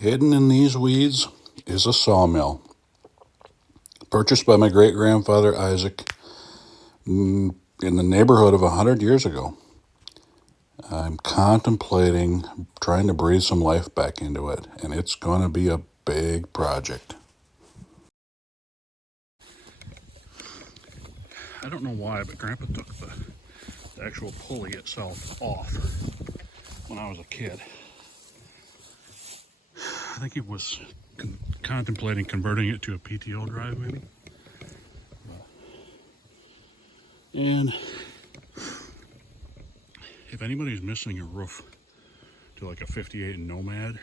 Hidden in these weeds is a sawmill, purchased by my great grandfather Isaac in the neighborhood of 100 years ago. I'm contemplating trying to breathe some life back into it, and it's going to be a big project. I don't know why, but Grandpa took the actual pulley itself off when I was a kid. I think he was contemplating converting it to a PTO drive, maybe. And if anybody's missing a roof to like a 58 Nomad,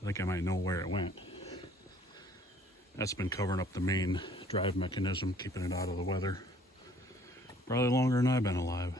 I think I might know where it went. That's been covering up the main drive mechanism, keeping it out of the weather. Probably longer than I've been alive.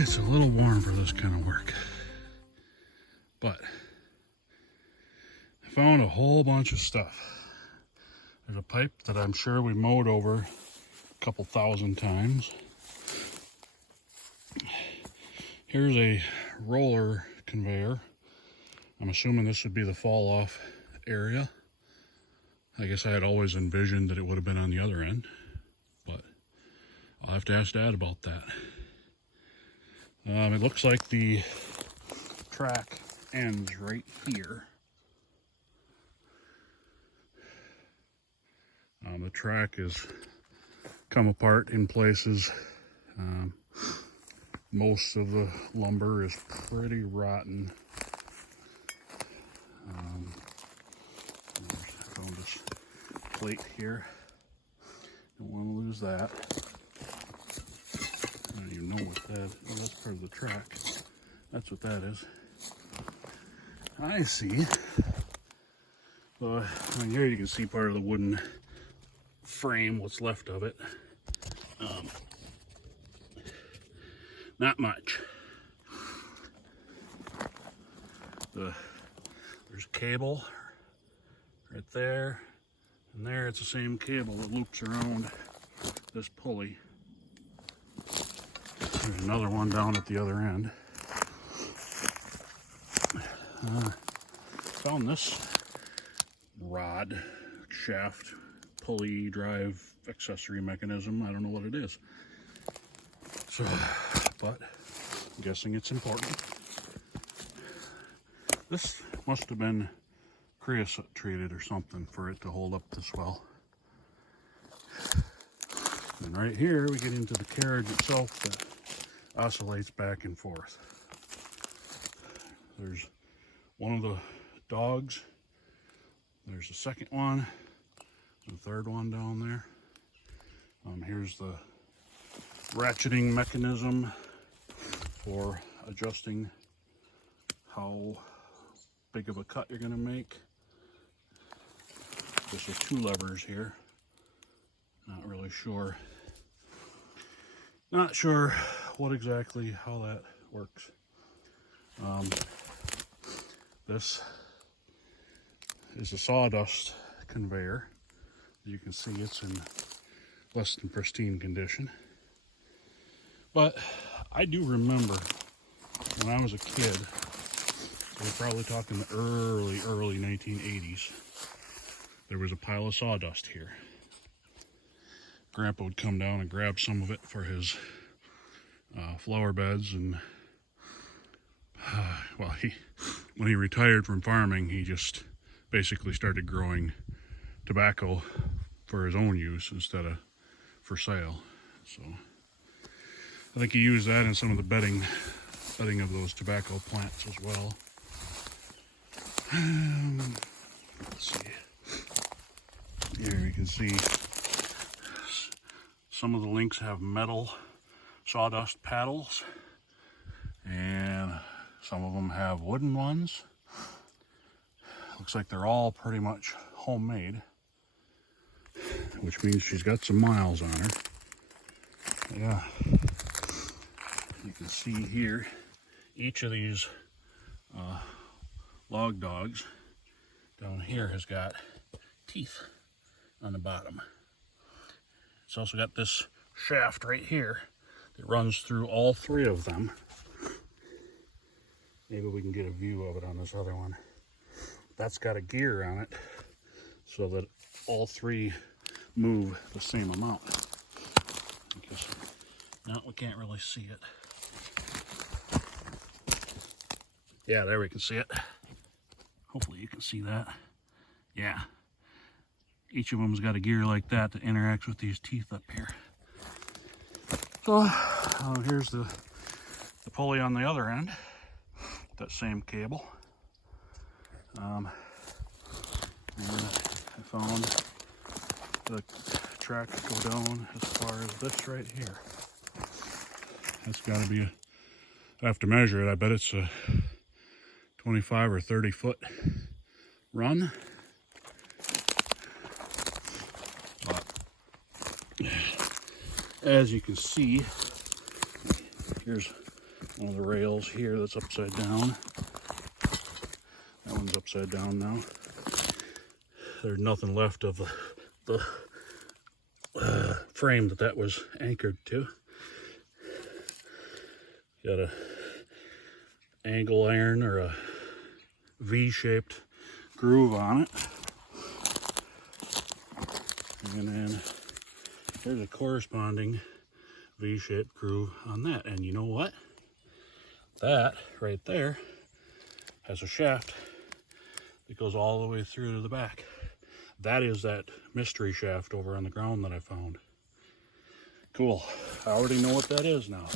It's a little warm for this kind of work, but I found a whole bunch of stuff. There's a pipe that I'm sure we mowed over a couple thousand times. Here's a roller conveyor. I'm assuming this would be the fall off area. I guess I had always envisioned that it would have been on the other end, but I'll have to ask Dad about that. It looks like the track ends right here. The track has come apart in places. Most of the lumber is pretty rotten. I found this plate here. Don't want to lose that. I don't even know what that is. Oh, that's part of the track. That's what that is. I see. So, here you can see part of the wooden frame, what's left of it. Not much. There's cable right there, and there it's the same cable that loops around this pulley. There's another one down at the other end. Found this rod, shaft, pulley, drive, accessory mechanism. I don't know what it is. So, but I'm guessing it's important. This must have been creosote treated or something for it to hold up this well. And right here we get into the carriage itself that oscillates back and forth. There's one of the dogs. There's the second one. The third one down there. Here's the ratcheting mechanism for adjusting how big of a cut you're going to make. There's the two levers here. Not really sure Not sure what exactly how that works. This is a sawdust conveyor. As you can see, it's in less than pristine condition. But I do remember when I was a kid, we're probably talking the early 1980s, there was a pile of sawdust here. Grandpa would come down and grab some of it for his flower beds, and well, when he retired from farming, he just basically started growing tobacco for his own use instead of for sale. So I think he used that in some of the bedding of those tobacco plants as well. Let's see. Here you can see some of the links have metal sawdust paddles, and some of them have wooden ones. Looks like they're all pretty much homemade, which means she's got some miles on her. Yeah, you can see here each of these log dogs down here has got teeth on the bottom. It's also got this shaft right here that runs through all three of them. Maybe we can get a view of it on this other one. That's got a gear on it so that all three move the same amount. Because now we can't really see it. Yeah, there we can see it. Hopefully you can see that. Yeah. Each of them's got a gear like that that interacts with these teeth up here. So here's the pulley on the other end. That same cable. And I found the track go down as far as this right here. That's got to be I have to measure it. I bet it's a 25 or 30 foot run. But as you can see, here's one of the rails here that's upside down. That one's upside down now. There's nothing left of the frame that was anchored to. Got a angle iron or a V-shaped groove on it. And then there's a corresponding V-shaped groove on that. And you know what? That right there has a shaft that goes all the way through to the back. That is that mystery shaft over on the ground that I found. Cool. I already know what that is now.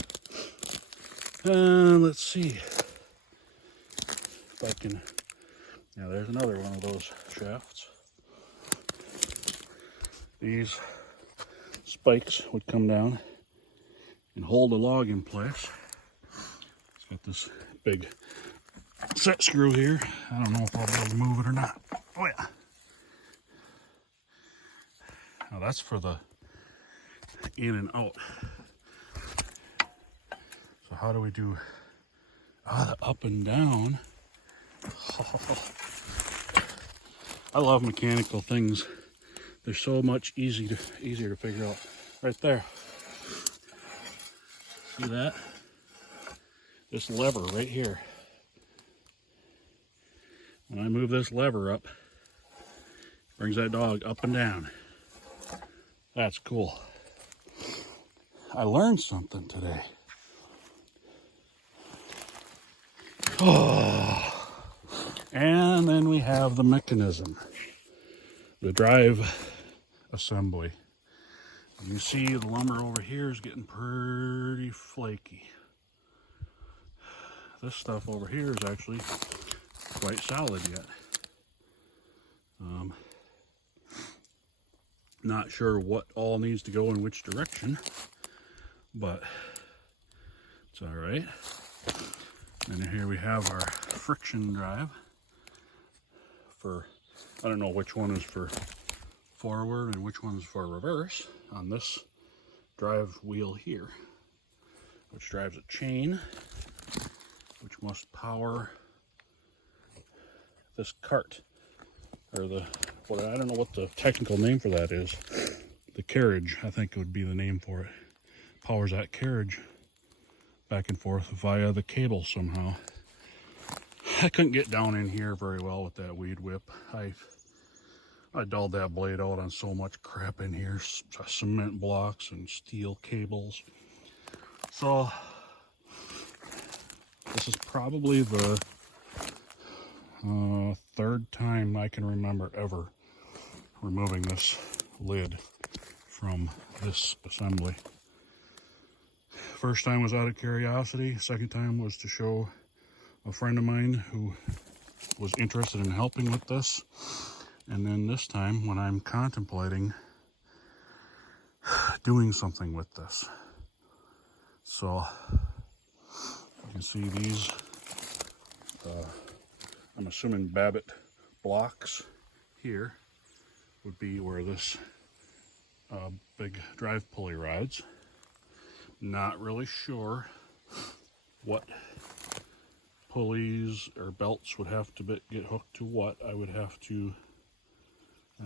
Let's see if I can. Yeah, there's another one of those shafts. These spikes would come down and hold the log in place. It's got this big set screw here. I don't know if I'll be able to move it or not. Oh yeah. Now that's for the in and out. So how do we do the up and down? I love mechanical things. They're so much easier to figure out. Right there. See that? This lever right here. When I move this lever up, it brings that dog up and down. That's cool. I learned something today. Oh. And then we have the mechanism, the drive assembly. You see the lumber over here is getting pretty flaky. This stuff over here is actually quite solid yet. Not sure what all needs to go in which direction, but it's all right. And here we have our friction drive for, I don't know which one is for forward and which one's for reverse on this drive wheel here. which drives a chain, which must power this cart, or I don't know what the technical name for that is. The carriage, I think would be the name for it. Powers that carriage back and forth via the cable somehow. I couldn't get down in here very well with that weed whip. I dulled that blade out on so much crap in here, cement blocks and steel cables. So this is probably the third time I can remember ever removing this lid from this assembly. First time was out of curiosity. Second time was to show a friend of mine who was interested in helping with this. And then this time when I'm contemplating doing something with this. So you can see these, I'm assuming Babbitt blocks here would be where this big drive pulley rides. Not really sure what pulleys or belts would have to get hooked to what. I would have to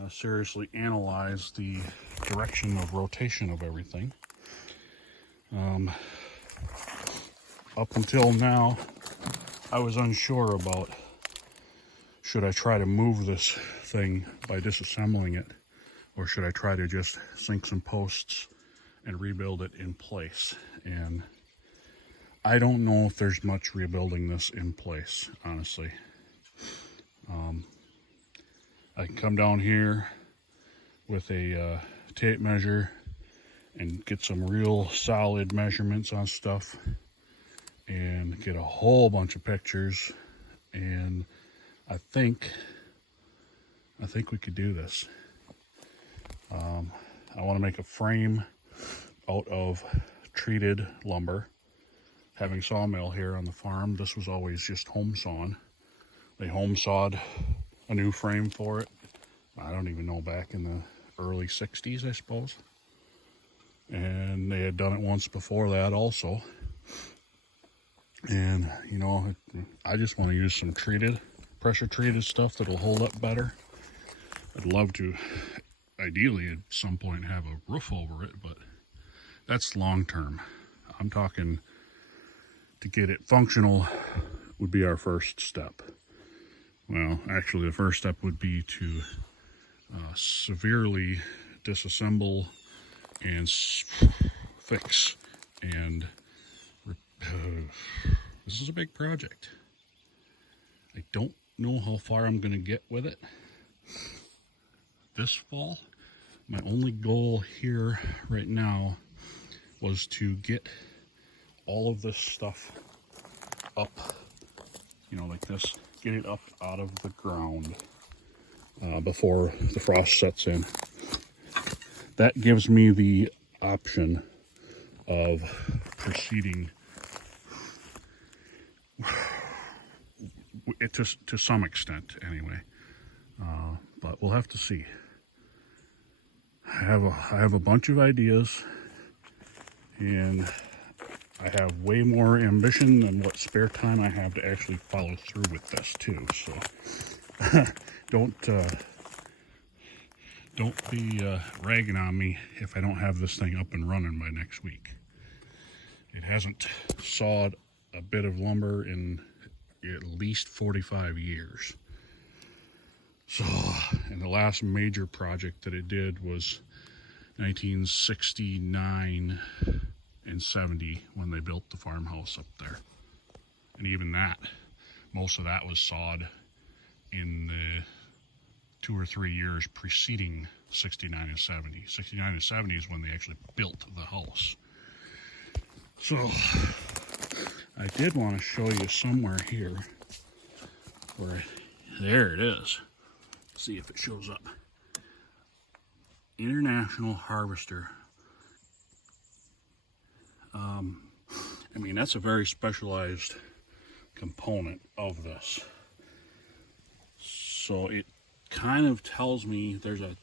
seriously analyze the direction of rotation of everything. Up until now, I was unsure about should I try to move this thing by disassembling it, or should I try to just sink some posts and rebuild it in place. And I don't know if there's much rebuilding this in place, honestly. I can come down here with a tape measure and get some real solid measurements on stuff and get a whole bunch of pictures, and I think we could do this. I want to make a frame out of treated lumber. Having Sawmill here on the farm, this was always just home sawn. They home sawed a new frame for it. I don't even know, back in the early 60s, I suppose. And they had done it once before that also. And, you know, I just want to use some pressure treated stuff that'll hold up better. I'd love to, ideally, at some point have a roof over it, but that's long term. I'm talking to get it functional would be our first step. Well, actually, the first step would be to severely disassemble and fix. And this is a big project. I don't know how far I'm going to get with it this fall. My only goal here right now was to get all of this stuff up, you know, like this, get it up out of the ground before the frost sets in. That gives me the option of proceeding to some extent anyway, but we'll have to see. I have a bunch of ideas, and I have way more ambition than what spare time I have to actually follow through with this too. So don't be ragging on me if I don't have this thing up and running by next week. It hasn't sawed a bit of lumber in at least 45 years. So, and the last major project that it did was 1969 and 70 when they built the farmhouse up there. And even that, most of that was sawed in the 2 or 3 years preceding 69 and 70. 69 and 70 is when they actually built the house. So I did want to show you somewhere here where, there it is. See if it shows up. International Harvester. I mean, that's a very specialized component of this. So it kind of tells me there's a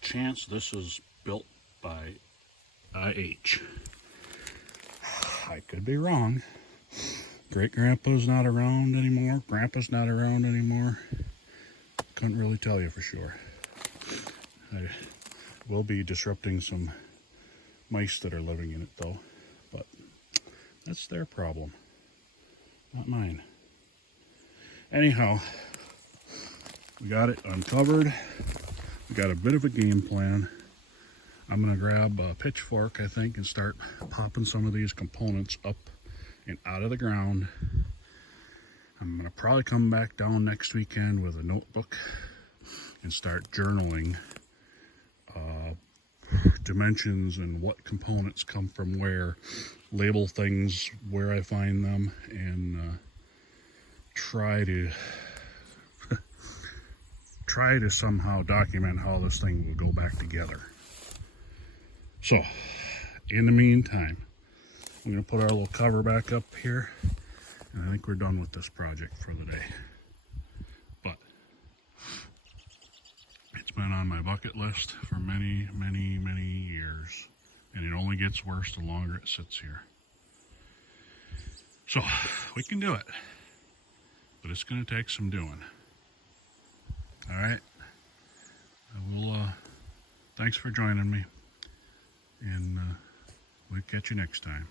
chance this is built by IH. I could be wrong. Great-grandpa's not around anymore. Grandpa's not around anymore. Couldn't really tell you for sure. I will be disrupting some mice that are living in it though, but that's their problem, not mine. Anyhow, we got it uncovered. We got a bit of a game plan. I'm gonna grab a pitchfork, I think, and start popping some of these components up and out of the ground. I'm gonna probably come back down next weekend with a notebook and start journaling dimensions and what components come from where, label things where I find them, and try to somehow document how this thing will go back together. So, in the meantime, I'm going to put our little cover back up here, and I think we're done with this project for the day. But it's been on my bucket list for many, many, many years, and it only gets worse the longer it sits here. So, we can do it, but it's going to take some doing. All right, I will, thanks for joining me, and we'll catch you next time.